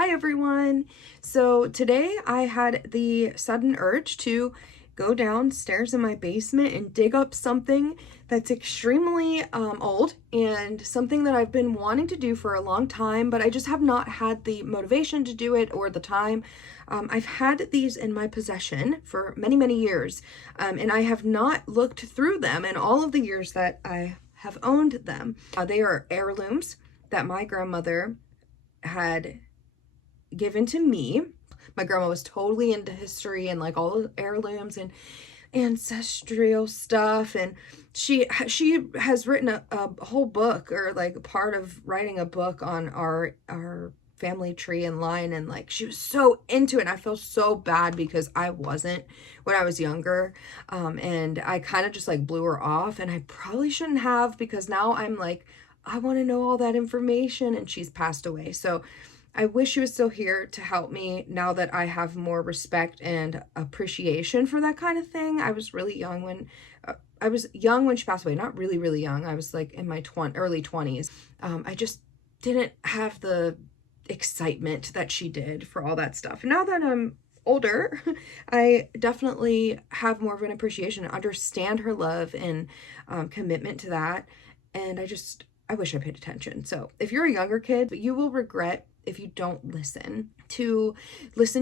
Hi everyone! So today I had the sudden urge to go downstairs in my basement and dig up something that's extremely old and something that I've been wanting to do for a long time, but I just have not had the motivation to do it or the time. I've had these in my possession for many years, and I have not looked through them in all of the years that I have owned them. They are heirlooms that my grandmother had given to me. My grandma was totally into history and like all the heirlooms and ancestral stuff, and she has written a whole book, or like part of writing a book on our family tree and line, and like she was so into it, and I feel so bad because I wasn't when I was younger, and I kind of just like blew her off, and I probably shouldn't have, because now I'm like, I want to know all that information, and she's passed away. So I wish she was still here to help me now that I have more respect and appreciation for that kind of thing. I was really young when she passed away. Not really young. I was like in my early 20s. I just didn't have the excitement that she did for all that stuff. Now that I'm older, I definitely have more of an appreciation and understand her love and commitment to that. And I wish I paid attention. So if you're a younger kid, you will regret if you don't listen to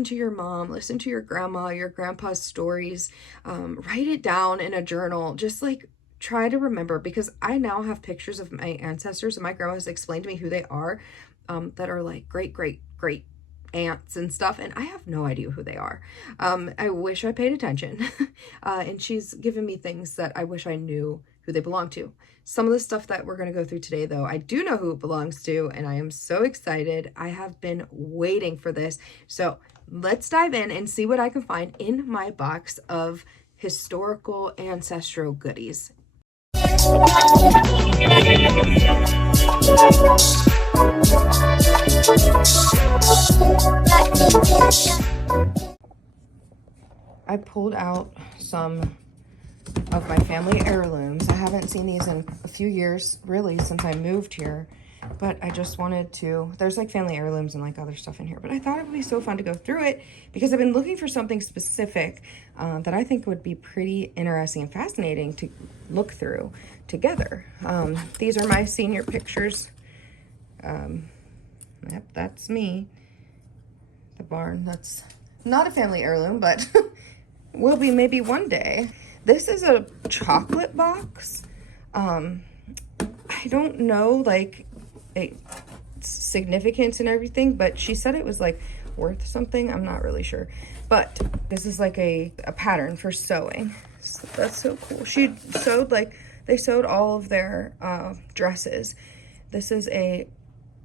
your mom, listen to your grandma, your grandpa's stories, write it down in a journal, just like try to remember, because I now have pictures of my ancestors, and my grandma has explained to me who they are, that are like great aunts and stuff, and I have no idea who they are. I wish I paid attention. And she's given me things that I wish I knew who they belong to. Some of the stuff that we're going to go through today, though, I do know who it belongs to, and I am so excited. I have been waiting for this. So let's dive in and see what I can find in my box of historical ancestral goodies. I pulled out some of my family heirlooms. I haven't seen these in a few years, really, since I moved here, but I just wanted to, there's like family heirlooms and like other stuff in here, but I thought it would be so fun to go through it because I've been looking for something specific that I think would be pretty interesting and fascinating to look through together. These are my senior pictures. Yep, that's me. The barn, that's not a family heirloom, but will be maybe one day. This is a chocolate box. I don't know like its significance and everything, but she said it was like worth something. I'm not really sure, but this is like a pattern for sewing. So that's so cool. She sewed, like, they sewed all of their dresses. This is a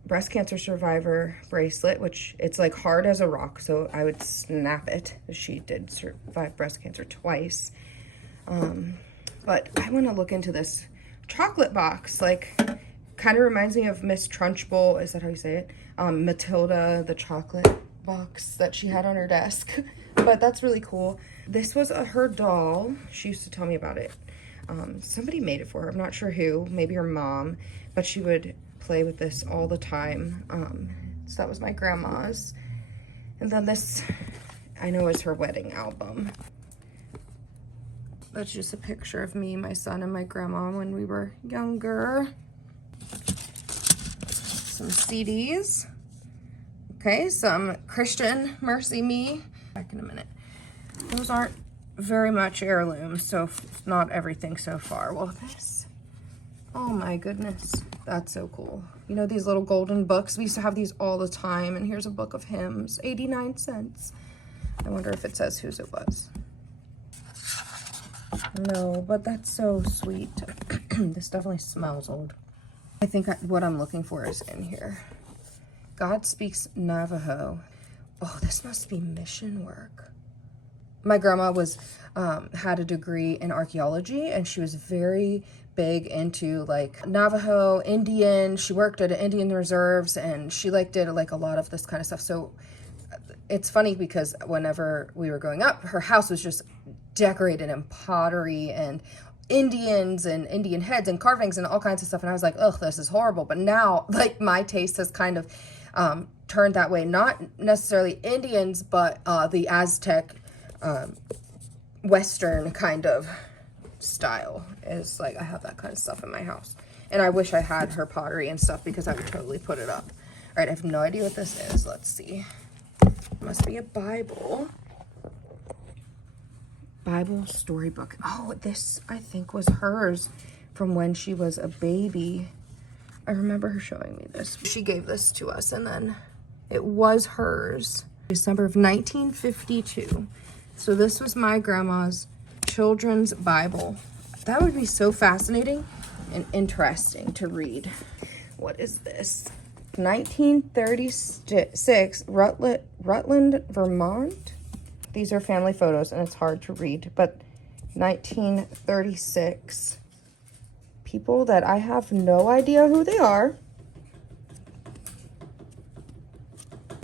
breast cancer survivor bracelet, which it's like hard as a rock, so I would snap it. She did survive breast cancer twice. But I want to look into this chocolate box. Like, kind of reminds me of Miss Trunchbull. Is that how you say it? Matilda, the chocolate box that she had on her desk. But that's really cool. This was her doll. She used to tell me about it. Somebody made it for her. I'm not sure who. Maybe her mom. But she would play with this all the time. So that was my grandma's. And then this, I know, is her wedding album. That's just a picture of me, my son, and my grandma when we were younger. Some CDs. Okay, some Christian Mercy Me. Back in a minute. Those aren't very much heirlooms, so not everything so far. Well, this, oh my goodness, that's so cool. You know these little golden books? We used to have these all the time, and here's a book of hymns, 89 cents. I wonder if it says whose it was. No, but that's so sweet. This definitely smells old. I think what I'm looking for is in here. God Speaks Navajo. Oh, this must be mission work. My grandma was had a degree in archaeology, and she was very big into like Navajo, Indian. She worked at Indian reserves, and she like did like a lot of this kind of stuff. So it's funny because whenever we were growing up, her house was just decorated in pottery and Indians and Indian heads and carvings and all kinds of stuff. And I was like, ugh, this is horrible. But now, like, my taste has kind of turned that way. Not necessarily Indians, but the Aztec Western kind of style is like, I have that kind of stuff in my house. And I wish I had her pottery and stuff because I would totally put it up. All right, I have no idea what this is. Let's see. It must be a Bible. Bible storybook. Oh, this I think was hers from when she was a baby. I remember her showing me this. She gave this to us and then it was hers. December of 1952. So this was my grandma's children's Bible. That would be so fascinating and interesting to read. What is this? 1936, Rutland, Vermont. These are family photos and it's hard to read, but 1936. People that I have no idea who they are.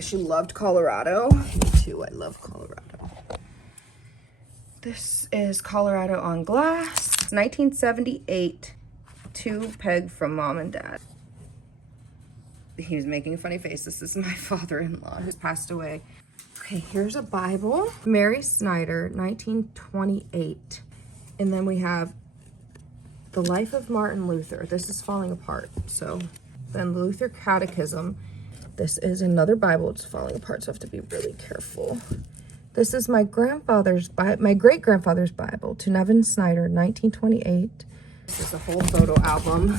She loved Colorado. Me too, I love Colorado. This is Colorado on glass. 1978. 2 peg from mom and dad. He was making a funny face. This is my father-in-law who's passed away. Okay, here's a Bible. Mary Snyder, 1928. And then we have The Life of Martin Luther. This is falling apart. So then Luther Catechism. This is another Bible. It's falling apart, so I have to be really careful. This is my grandfather's, my great-grandfather's Bible, to Nevin Snyder, 1928. This is a whole photo album.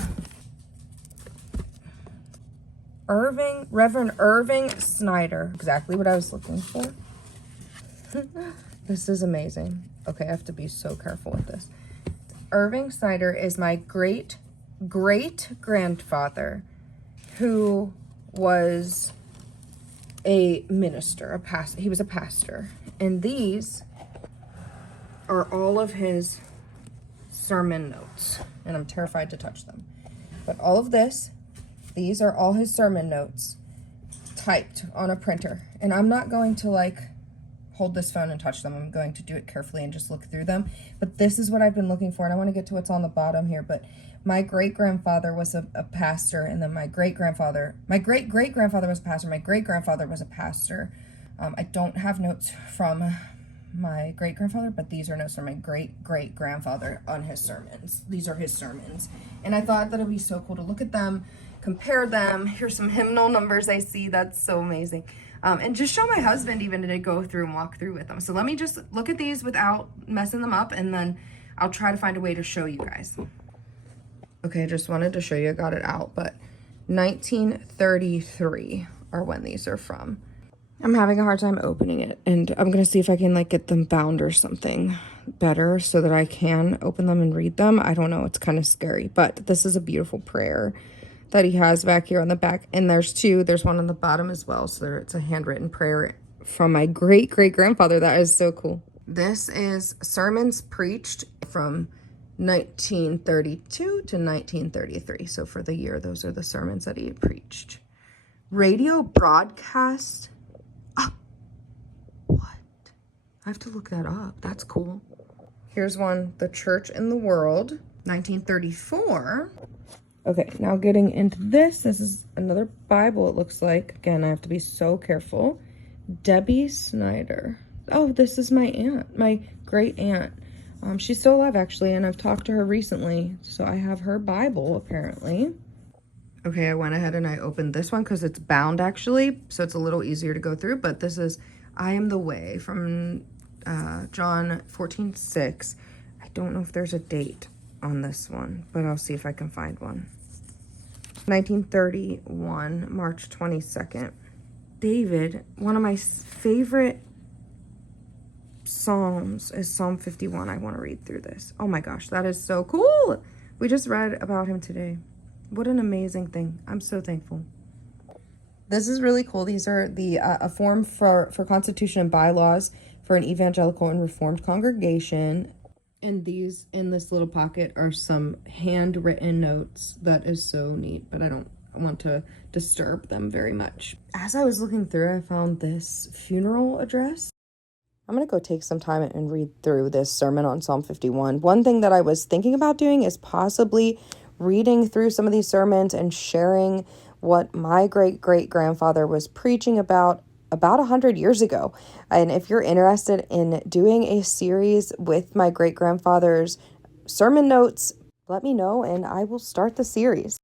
Reverend Irving Snyder. Exactly what I was looking for. This is amazing. Okay, I have to be so careful with this. Irving Snyder is my great-grandfather who was a minister, a pastor. He was a pastor. And these are all of his sermon notes. And I'm terrified to touch them. But all of this, these are all his sermon notes typed on a printer. And I'm not going to like hold this phone and touch them. I'm going to do it carefully and just look through them. But this is what I've been looking for. And I want to get to what's on the bottom here. But my great-grandfather was a pastor. And then my great-grandfather was a pastor. My great-grandfather was a pastor. I don't have notes from my great-grandfather, but these are notes from my great-great-grandfather on his sermons. These are his sermons. And I thought that it'd be so cool to look at them, compare them. Here's some hymnal numbers I see. That's so amazing. And just show my husband even to go through and walk through with them. So let me just look at these without messing them up, and then I'll try to find a way to show you guys. Okay, I just wanted to show you. I got it out, but 1933 are when these are from. I'm having a hard time opening it, and I'm going to see if I can like get them bound or something better so that I can open them and read them. I don't know. It's kind of scary, but this is a beautiful prayer that he has back here on the back. And there's two. There's one on the bottom as well. So it's a handwritten prayer from my great-great-grandfather. That is so cool. This is sermons preached from 1932 to 1933. So for the year, those are the sermons that he preached. Radio broadcast. Oh, what? I have to look that up. That's cool. Here's one, The Church in the World, 1934. Okay, now getting into this. This is another Bible, it looks like. Again, I have to be so careful. Debbie Snyder. Oh, this is my aunt, my great aunt. She's still alive, actually, and I've talked to her recently. So I have her Bible, apparently. Okay, I went ahead and I opened this one because it's bound, actually. So it's a little easier to go through. But this is I Am the Way from John 14:6. I don't know if there's a date on this one, but I'll see if I can find one. 1931, March 22nd. David, one of my favorite Psalms is Psalm 51. I want to read through this. Oh my gosh, that is so cool. We just read about him today. What an amazing thing. I'm so thankful. This is really cool. These are the a form for constitution and bylaws for an evangelical and reformed congregation. And these in this little pocket are some handwritten notes. That is so neat, but I don't want to disturb them very much. As I was looking through, I found this funeral address. I'm going to go take some time and read through this sermon on Psalm 51. One thing that I was thinking about doing is possibly reading through some of these sermons and sharing what my great-great-grandfather was preaching about 100 years ago. And if you're interested in doing a series with my great-grandfather's sermon notes, let me know and I will start the series.